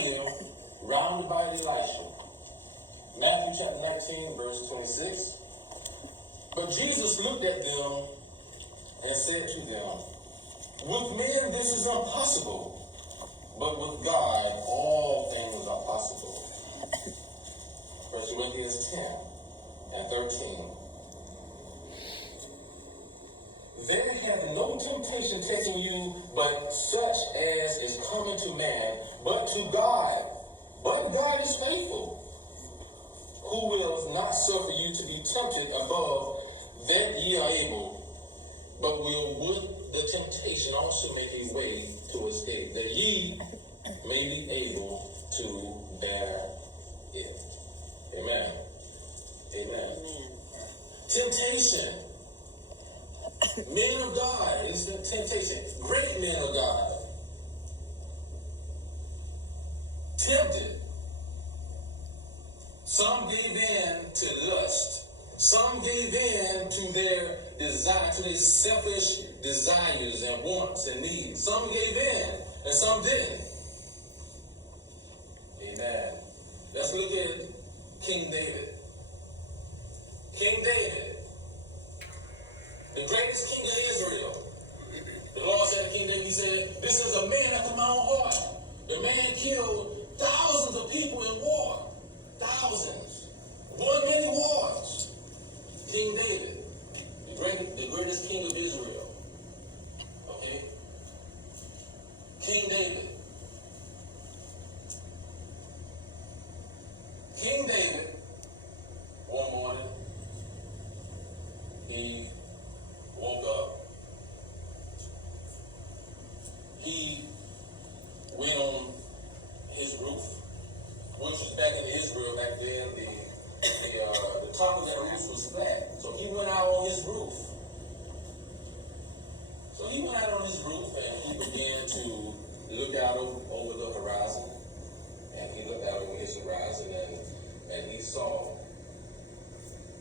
Eliam round about Elisha. Matthew chapter 19, verse 26. But Jesus looked at them and said to them, with men this is impossible, but with God all things are possible. 1 Corinthians 10 and 13. There hath no temptation taken you but such as is common to man, but to God. But God is faithful, who will not suffer you to be tempted above that ye are able, but will with the temptation also make a way to escape, that ye may be able to bear it. Amen. Amen. Temptation. Men of God is the temptation. Great men of God. Tempted. Some gave in to lust. Some gave in to their desire, to their selfish desires and wants and needs. Some gave in and some didn't. Amen. Let's look at King David. King David, the greatest king of Israel. The Lord said to King David, he said, this is a man after my own heart. The man killed thousands of people in war. Thousands. Won many wars. King David, the greatest king of Israel. Okay? King David. King David, one morning, he woke up. He went on his roof, which was back in Israel back then. The top of that roof was flat, so he went out on his roof. So he went out on his roof and he began to look out over the horizon. And he looked out over his horizon and he saw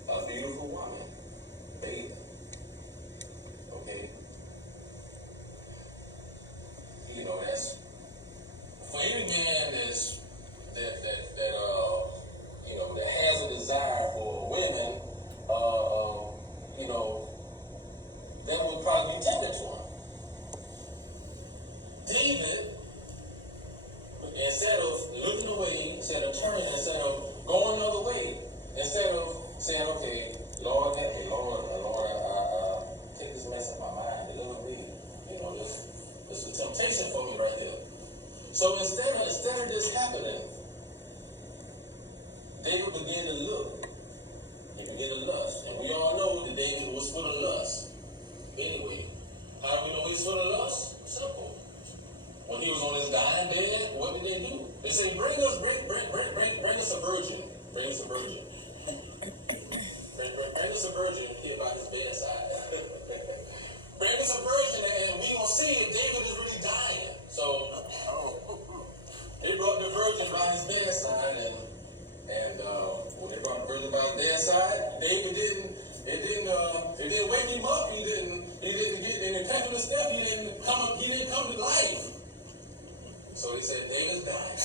a beautiful woman bathing. Okay? You know, that's for any man that has a desire for women, that would probably be tempted to him. David, instead of looking away, instead of turning, instead of going another way, instead of saying, okay, Lord, I take this mess in my mind, deliver me. This is a temptation for me right here. So instead of this happening, David began to look. He began to lust. And we all know that David was full of lust. Anyway, how do we know he's full of lust? Simple. When he was on his dying bed, what did they do? They said, bring us a virgin. Bring us a virgin. Bring us a virgin here by his bedside. Bring us a virgin and we gonna see if David is really dying. So they brought the virgin by his bedside and when they brought the virgin by his bedside, David didn't wake him up. He didn't get in the peck of the step. He didn't come to life. So they said, David's dying.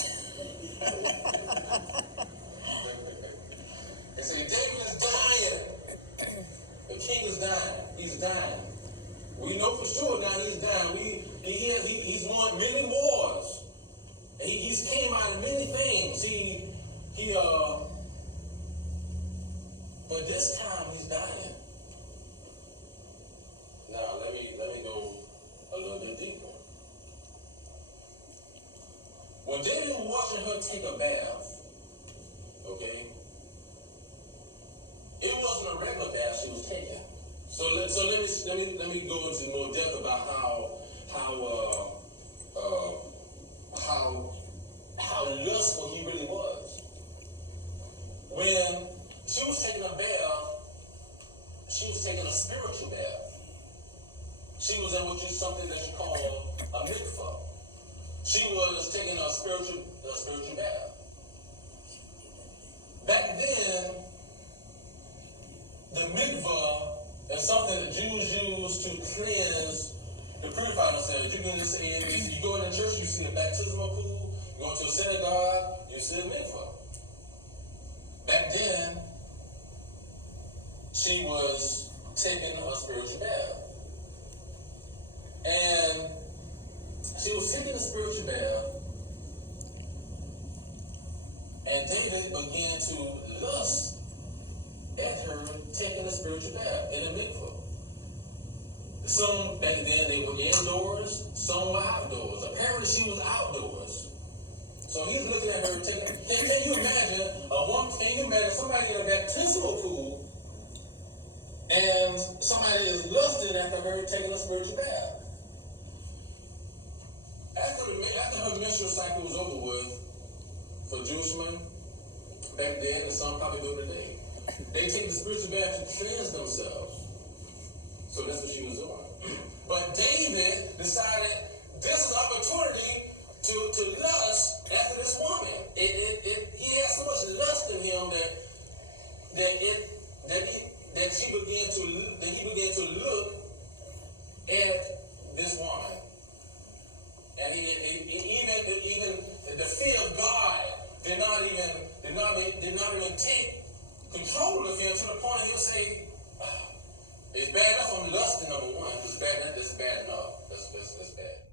They said, David is dying. The king is dying. He's dying. We know for sure now he's dying. He's won many wars. He's came out of many things. But this time he's dying. Now let me go a little bit deeper. When David was watching her take a bath, okay, it wasn't a regular bath she was taking. So let me go into more depth about how lustful he really was. When she was taking a bath, she was taking a spiritual bath. She was in something that you call a mikvah. She was taking a spiritual bath. Back then, the mikvah is something the Jews used to cleanse, to purify themselves. You go in the church, you see the baptismal pool. You go to a synagogue, you see a mikvah. Back then, she was taking a spiritual bath. And she was taking a spiritual bath, and David began to lust at her taking a spiritual bath in a mikvah. Some back then they were indoors, some were outdoors. Apparently she was outdoors. So he's looking at her taking. Can you imagine somebody in a baptismal pool and somebody is lusting after her taking a spiritual bath? After her menstrual cycle was over with, for Jewish women back then, and some probably do today, they take the spiritual bath to cleanse themselves. So that's what she was doing. But David decided this is an opportunity to lust after this woman. He had so much lust in him that he began to look at this woman. And even the fear of God did not even take control of him to the point he would say, it's bad enough I'm lusting, number one. It's bad enough. That's bad.